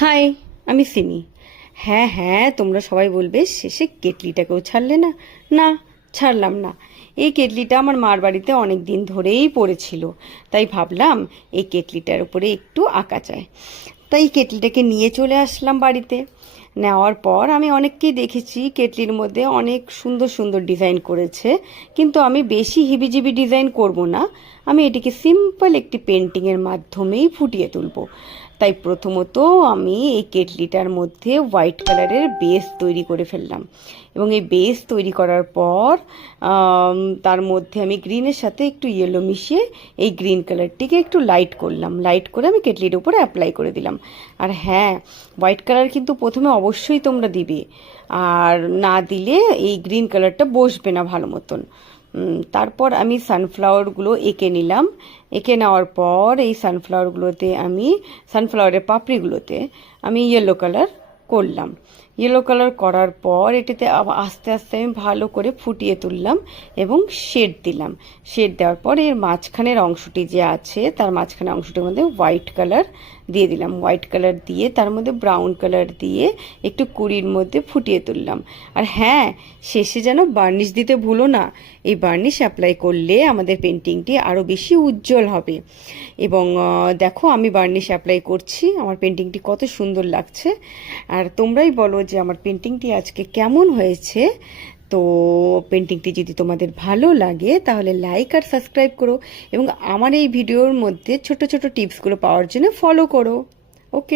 High, আমি সিমি। হ্যাঁ হ্যাঁ, তোমরা সবাই বলবে শেষে কেটলিটাকেও ছাড়লে না। না, ছাড়লাম না। এই কেটলিটা আমার মার বাড়িতে অনেক দিন ধরেই পড়েছিল, তাই ভাবলাম এই কেটলিটার উপরে একটু আঁকা যায়। তাই কেটলিটাকে নিয়ে চলে আসলাম বাড়িতে। নেওয়ার পর আমি অনেককেই দেখেছি কেটলির মধ্যে অনেক সুন্দর সুন্দর ডিজাইন করেছে, কিন্তু আমি বেশি হিবিজিবি ডিজাইন করব না। আমি এটিকে সিম্পল একটি পেন্টিংয়ের মাধ্যমেই ফুটিয়ে তুলব। তাই প্রথমত আমি এই কেটলিটার মধ্যে হোয়াইট কালারের বেস তৈরি করে ফেললাম, এবং এই বেস তৈরি করার পর তার মধ্যে আমি গ্রিনের সাথে একটু ইয়েলো মিশিয়ে এই গ্রিন কালারটিকে একটু লাইট করলাম। লাইট করে আমি কেটলির উপরে অ্যাপ্লাই করে দিলাম। আর হ্যাঁ, হোয়াইট কালার কিন্তু প্রথমে অবশ্যই তোমরা দিবে, আর না দিলে এই গ্রিন কালারটা বসবে না ভালো মতন। তারপর আমি সানফ্লাওয়ারগুলো এঁকে নিলাম। এঁকে নেওয়ার পর এই সানফ্লাওয়ারের পাপড়িগুলোতে আমি ইয়েলো কালার করলাম। ইয়েলো কালার করার পর এটিতে আস্তে আস্তে আমি ভালো করে ফুটিয়ে তুললাম এবং শেড দিলাম। শেড দেওয়ার পর এর মাঝখানের অংশটি যে আছে, তার মাঝখানের অংশটির মধ্যে হোয়াইট কালার দিয়ে দিলাম। হোয়াইট কালার দিয়ে তার মধ্যে ব্রাউন কালার দিয়ে একটু কুড়ির মধ্যে ফুটিয়ে তুললাম। আর হ্যাঁ, শেষে যেন বার্নিশ দিতে ভুলো না। এই বার্নিশ অ্যাপ্লাই করলে আমাদের পেন্টিংটি আরও বেশি উজ্জ্বল হবে। এবং দেখো, আমি বার্নিশ অ্যাপ্লাই করছি, আমার পেন্টিংটি কত সুন্দর লাগছে। আর তোমরাই বলো যে আমার পেন্টিংটি আজকে কেমন হয়েছে। তো পেন্টিংটি যদি তোমাদের ভালো লাগে তাহলে লাইক আর সাবস্ক্রাইব করো, এবং আমার এই ভিডিওর মধ্যে ছোট ছোট টিপসগুলো পাওয়ার জন্য ফলো করো। ওকে।